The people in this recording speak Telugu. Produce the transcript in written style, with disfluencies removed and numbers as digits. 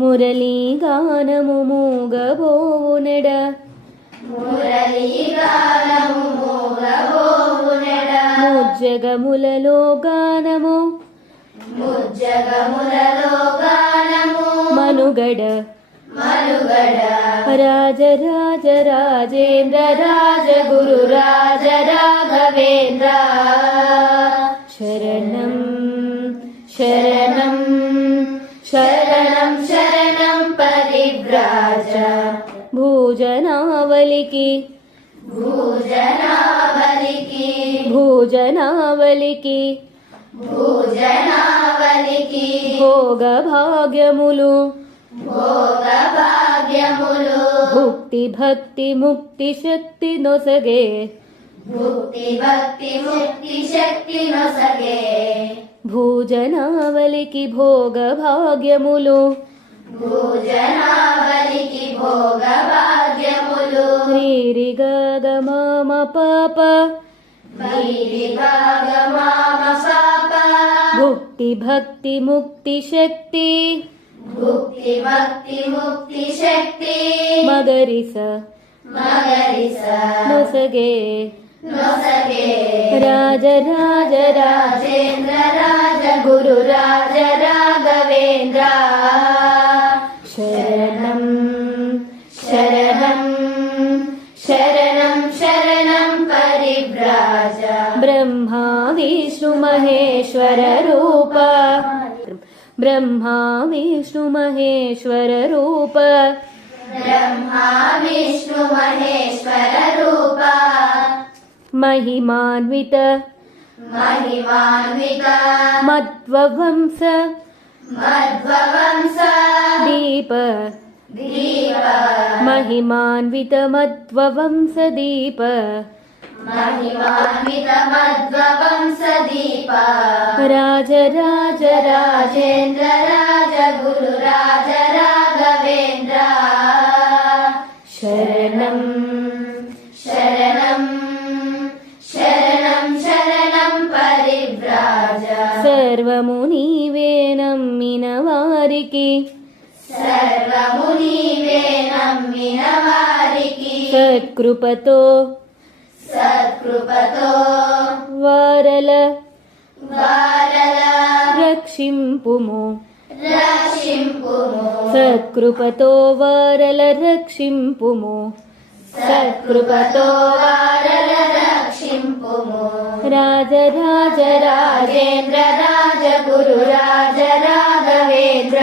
మురళీగానము మూగబోవునెడ ముజ్జగములలో గానము మనుగడ రాజ రాజ రాజేంద్ర రాజ గురు రాజ రాఘవేంద్ర శరణం శరణం శరణం శరణం పరివ్రాజ భూజనావలికి భూజనావలికి భోగ భాగ్యములు భుక్తి భక్తి ముక్తి శక్తి నొసగే భూజనావలికి భోగ భాగ్యములు శ్రీరి గగ మామ పాప భుక్తి భక్తి ముక్తి శక్తి మగరిస నొసగే రాజ రాజ రాజేంద్ర రాజ గురు రాజ రాఘవేంద్ర శరణం శరణం శరణం శరణం పరివ్రాజ బ్రహ్మా విష్ణు మహేశ్వర రూప బ్రహ్మా విష్ణు మహేశ్వర రూప మహిమాన్విత మధ్వవంశ దీప మహిమాన్విత మధ్వవంశ దీప రాజ రాజ రాజేంద్ర రాజ గురు రాజ రాఘవేంద్ర శరణం శరణం శరణం శరణం పరివ్రాజ సర్వము నీవే నమ్మిన వారికి సత్కృపతో వారల రక్షింపుము సత్కృపతో వారల రక్షింపుము రాజ రాజ రాజేంద్ర రాజ గురు రాజ రాఘవేంద్ర